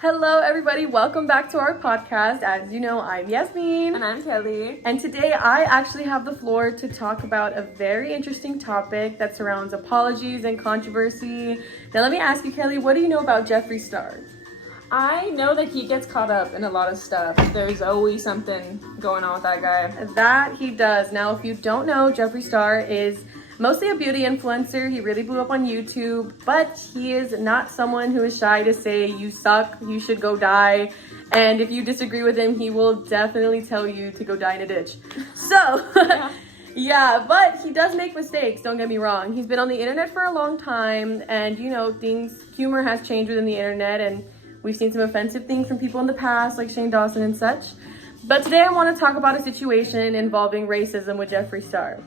Hello, everybody. Welcome back to our podcast. As you know, I'm Yasmin. And I'm Kelly. And today I actually have the floor to talk about a very interesting topic that surrounds apologies and controversy. Now, let me ask you, Kelly, what do you know about Jeffree Star? I know that he gets caught up in a lot of stuff. There's always something going on with that guy. That he does. Now, if you don't know, Jeffree Star is mostly a beauty influencer. He really blew up on YouTube, but he is not someone who is shy to say, you suck, you should go die. And if you disagree with him, he will definitely tell you to go die in a ditch. So, yeah, but he does make mistakes, don't get me wrong. He's been on the internet for a long time, and you know, humor has changed within the internet, and we've seen some offensive things from people in the past, like Shane Dawson and such. But today I want to talk about a situation involving racism with Jeffree Star.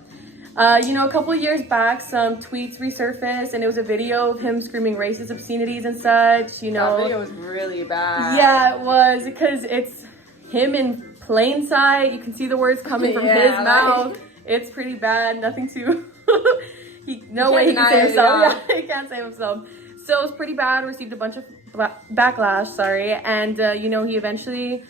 A couple of years back, some tweets resurfaced, and it was a video of him screaming racist obscenities and such, That video was really bad. Yeah, it was, because it's him in plain sight. You can see the words coming from his mouth. It's pretty bad. Nothing to... no way he can save himself. Yeah, he can't save himself. So it was pretty bad, received a bunch of backlash, and, he eventually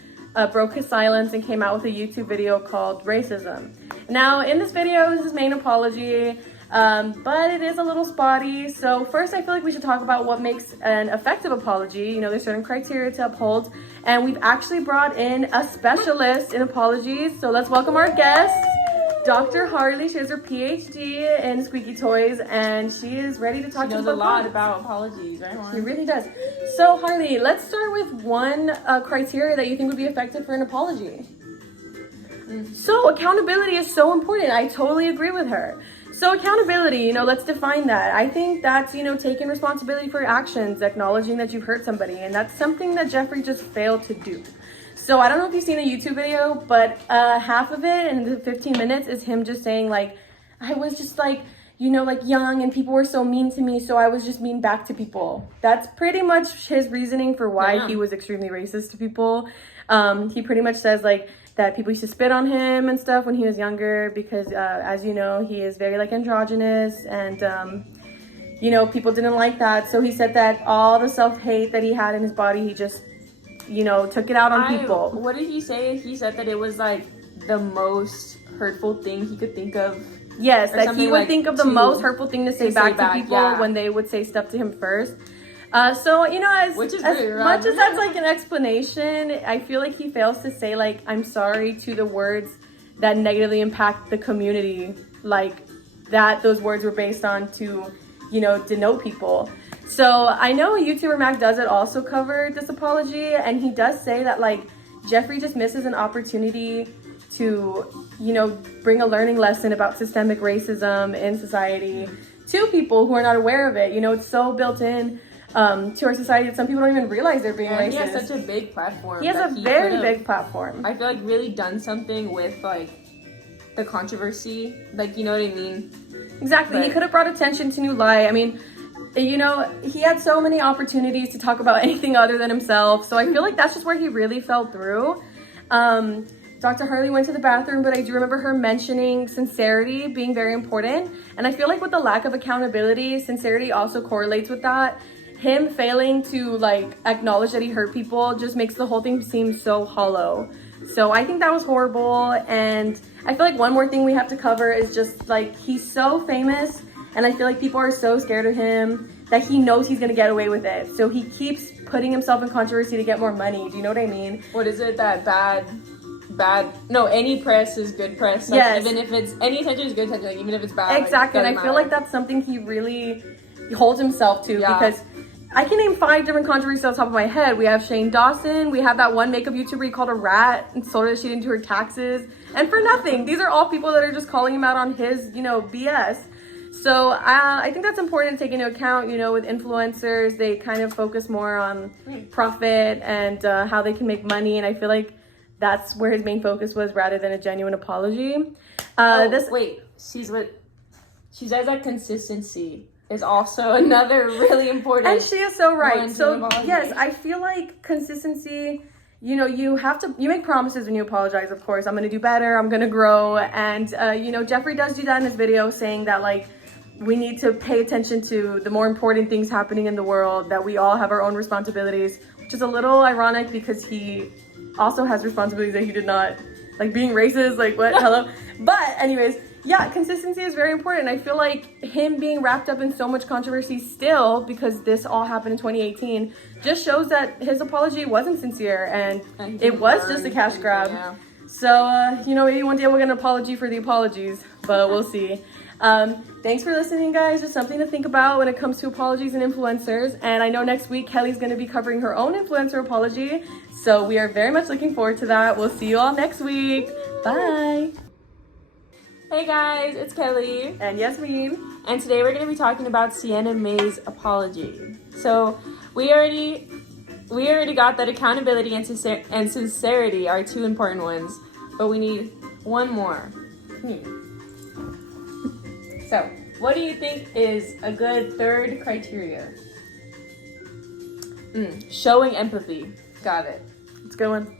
broke his silence and came out with a YouTube video called Racism. Now, in this video is his main apology, but it is a little spotty. So first, I feel like we should talk about what makes an effective apology. There's certain criteria to uphold, and we've actually brought in a specialist in apologies. So let's welcome our guest, Dr. Harley. She has her PhD in squeaky toys, and she is ready to talk to us a lot about apologies, right? She really does. So Harley, let's start with one criteria that you think would be effective for an apology. So accountability is so important. I totally agree with her. So accountability, let's define that. I think that's, taking responsibility for your actions, acknowledging that you've hurt somebody. And that's something that Jeffree just failed to do. So I don't know if you've seen a YouTube video, but half of it in the 15 minutes is him just saying, I was just young and people were so mean to me, so I was just mean back to people. That's pretty much his reasoning for why he was extremely racist to people. He pretty much says, that people used to spit on him and stuff when he was younger because, as you know, he is very, androgynous and, people didn't like that. So he said that all the self-hate that he had in his body, he just, took it out on people. What did he say? He said that it was, the most hurtful thing he could think of. Yes, that he would think of the most hurtful thing to say back to people when they would say stuff to him first. As much as that's an explanation, I feel like he fails to say I'm sorry to the words that negatively impact the community, that those words were based on to, denote people. So I know YouTuber Mac Does It also covered this apology, and he does say that Jeffree just misses an opportunity to, bring a learning lesson about systemic racism in society to people who are not aware of it. It's so built in to our society that some people don't even realize they're being racist. He has such a big platform. He has a very big platform. I feel really done something with the controversy. You know what I mean? Exactly. But he could have brought attention to new light. I mean, he had so many opportunities to talk about anything other than himself. So I feel like that's just where he really fell through. Dr. Harley went to the bathroom, but I do remember her mentioning sincerity being very important. And I feel like with the lack of accountability, sincerity also correlates with that. Him failing to acknowledge that he hurt people just makes the whole thing seem so hollow. So I think that was horrible. And I feel like one more thing we have to cover is just he's so famous, and I feel like people are so scared of him that he knows he's gonna get away with it. So he keeps putting himself in controversy to get more money. Do you know what I mean? What is it that any press is good press. Yes. Even if it's any attention is good attention, even if it's bad. Exactly. And I feel like that's something he really holds himself to because I can name 5 different controversies on the top of my head. We have Shane Dawson. We have that one makeup YouTuber he called a rat and told her she didn't do her taxes. And for nothing. These are all people that are just calling him out on his, BS. So I think that's important to take into account. With influencers, they kind of focus more on profit and how they can make money. And I feel like that's where his main focus was rather than a genuine apology. She says that consistency is also another really important. And she is so right. So yes, I feel like consistency, you make promises when you apologize, of course. I'm going to do better. I'm going to grow. And, Jeffree does do that in his video saying that we need to pay attention to the more important things happening in the world, that we all have our own responsibilities. which is a little ironic because he also has responsibilities that he did not, like being racist, like what, hello? But anyways, yeah, consistency is very important. I feel like him being wrapped up in so much controversy still, because this all happened in 2018, just shows that his apology wasn't sincere and it was just a cash grab. Yeah. So, you know, maybe one day we'll get an apology for the apologies, but we'll see. Thanks for listening, guys. Just something to think about when it comes to apologies and influencers. And I know next week Kelly's going to be covering her own influencer apology. So we are very much looking forward to that. We'll see you all next week. Bye. Hey guys, it's Kelly. And Yasmin. And today we're going to be talking about Sienna May's apology. So we already got that accountability and sincerity are two important ones, but we need one more. So, what do you think is a good third criteria? Showing empathy. Got it. It's a good one.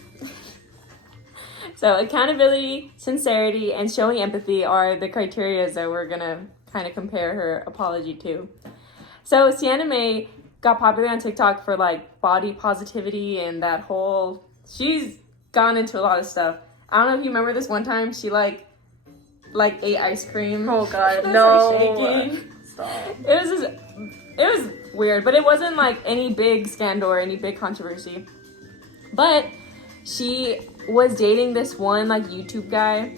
So, accountability, sincerity, and showing empathy are the criteria that we're going to kind of compare her apology to. So, Sienna May got popular on TikTok for like body positivity and that whole, she's gone into a lot of stuff. I don't know if you remember this one time she like ate ice cream. Oh god, was, no. like, shaking. Stop. It was weird, but it wasn't like any big scandal or any big controversy. But she was dating this one like YouTube guy,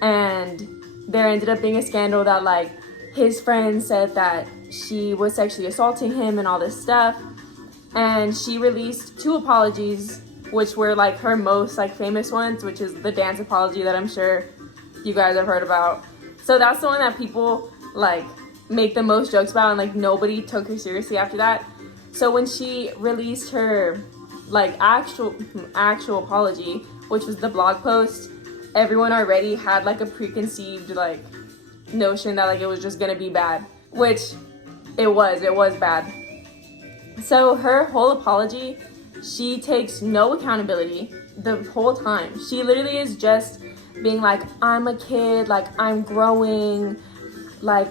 and there ended up being a scandal that like his friends said that she was sexually assaulting him and all this stuff. And she released 2 apologies, which were like her most like famous ones, which is the dance apology that I'm sure you guys have heard about. So that's the one that people like make the most jokes about, and like nobody took her seriously after that. So when she released her like actual apology, which was the blog post, everyone already had like a preconceived like notion that like it was just gonna be bad, which it was bad. So her whole apology, she takes no accountability the whole time. She literally is just being like, I'm a kid, like I'm growing, like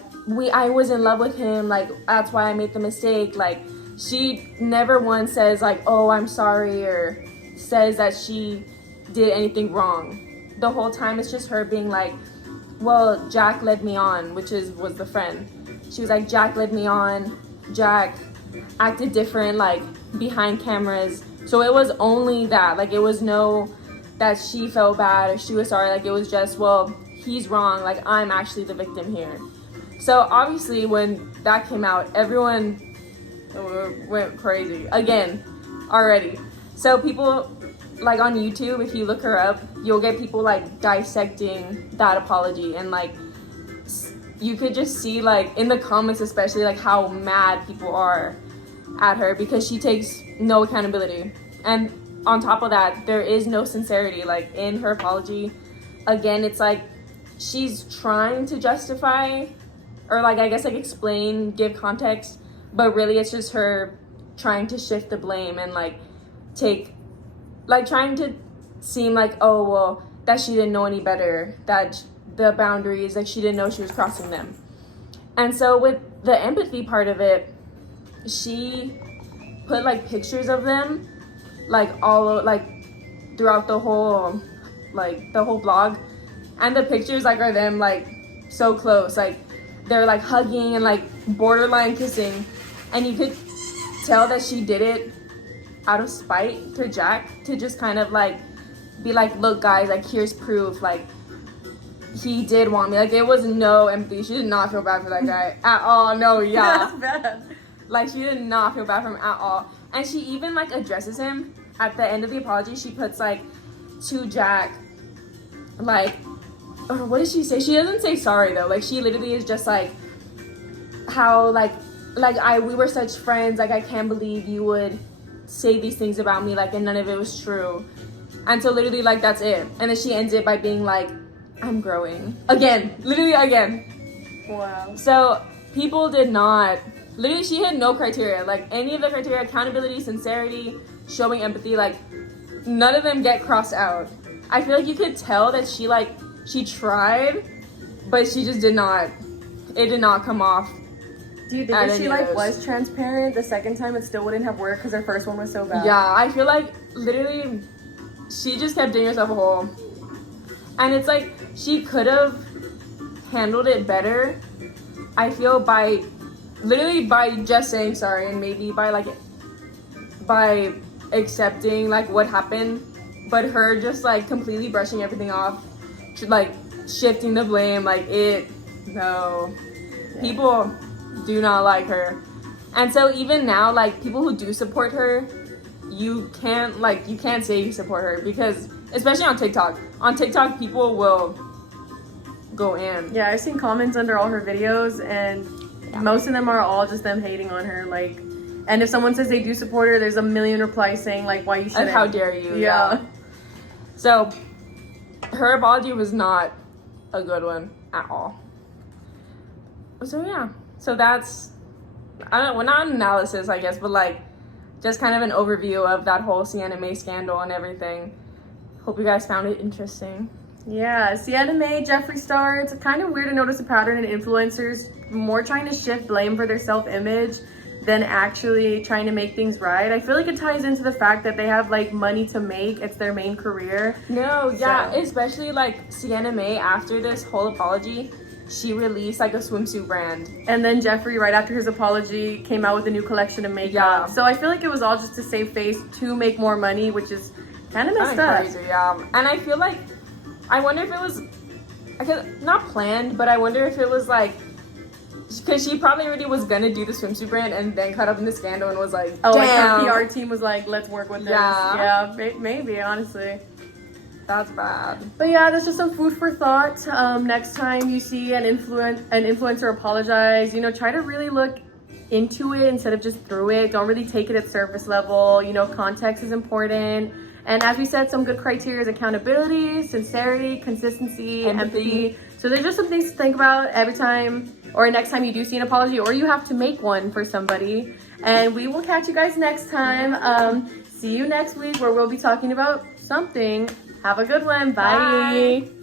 I was in love with him, like that's why I made the mistake. Like she never once says like, oh, I'm sorry, or says that she did anything wrong. The whole time it's just her being like, well, Jack led me on, which was the friend. She was like, Jack led me on, Jack acted different like behind cameras. So it was only that, like it was no that she felt bad or she was sorry, like it was just, well, he's wrong, like I'm actually the victim here. So obviously when that came out, everyone went crazy again already. So people like on YouTube, if you look her up, you'll get people like dissecting that apology, and like you could just see like in the comments especially like how mad people are at her because she takes no accountability. And on top of that, there is no sincerity like in her apology. Again, it's like she's trying to justify or like I guess like explain, give context, but really it's just her trying to shift the blame and like trying to seem like, oh well, that she didn't know any better, that the boundaries, like she didn't know she was crossing them. And so with the empathy part of it, she put like pictures of them like all like throughout the whole blog, and the pictures like are them like so close, like they're like hugging and like borderline kissing, and you could tell that she did it out of spite to Jack, to just kind of like be like, look guys, like here's proof, like he did want me. Like it was no empathy. She did not feel bad for that guy at all. No, yeah. That's bad. Like she did not feel bad for him at all. And she even like addresses him at the end of the apology. She puts like to Jack, like, or what did she say? She doesn't say sorry though. Like she literally is just like, how we were such friends. Like I can't believe you would say these things about me. Like and none of it was true. And so literally like that's it. And then she ends it by being like, I'm growing again. Literally again. Wow. So people did not. Literally, she had no criteria. Like, any of the criteria, accountability, sincerity, showing empathy, like, none of them get crossed out. I feel like you could tell that she tried, but she just did not. It did not come off Do you think at if she any of like those. was transparent the second time, it still wouldn't have worked because her first one was so bad? Yeah, I feel like literally she just kept digging herself a hole. And it's like she could have handled it better, I feel, by literally by just saying sorry and maybe by accepting like what happened, but her just like completely brushing everything off, like shifting the blame, like no. People do not like her. And so even now, like people who do support her, you can't say you support her because especially on TikTok people will go in. Yeah, I've seen comments under all her videos, and most of them are all just them hating on her. Like, and if someone says they do support her, there's a million replies saying like, "Why you shouldn't?" How dare you? Yeah. So her apology was not a good one at all. So yeah, so that's well, not an analysis, I guess, but like just kind of an overview of that whole Sienna May scandal and everything. Hope you guys found it interesting. Yeah, Sienna May, Jeffree Star. It's kind of weird to notice a pattern in influencers more trying to shift blame for their self-image than actually trying to make things right. I feel like it ties into the fact that they have like money to make. It's their main career. No, yeah, So- especially like Sienna May after this whole apology, she released like a swimsuit brand. And then Jeffree, right after his apology, came out with a new collection of makeup. Yeah. So I feel like it was all just to save face, to make more money, which is kind of messed up. Crazy, yeah. And I feel like, I wonder if it was, not planned, but I wonder if it was like, because she probably already was gonna do the swimsuit brand and then caught up in the scandal and was like, Oh, damn, like her PR team was like, let's work with this. Yeah. Yeah, maybe, honestly. that's bad. But yeah, that's just some food for thought. Next time you see an influencer apologize, try to really look into it instead of just through it. Don't really take it at surface level. Context is important. And as we said, some good criteria is accountability, sincerity, consistency, empathy. So there's just some things to think about every time or next time you do see an apology or you have to make one for somebody. And we will catch you guys next time. See you next week where we'll be talking about something. Have a good one. Bye. Bye.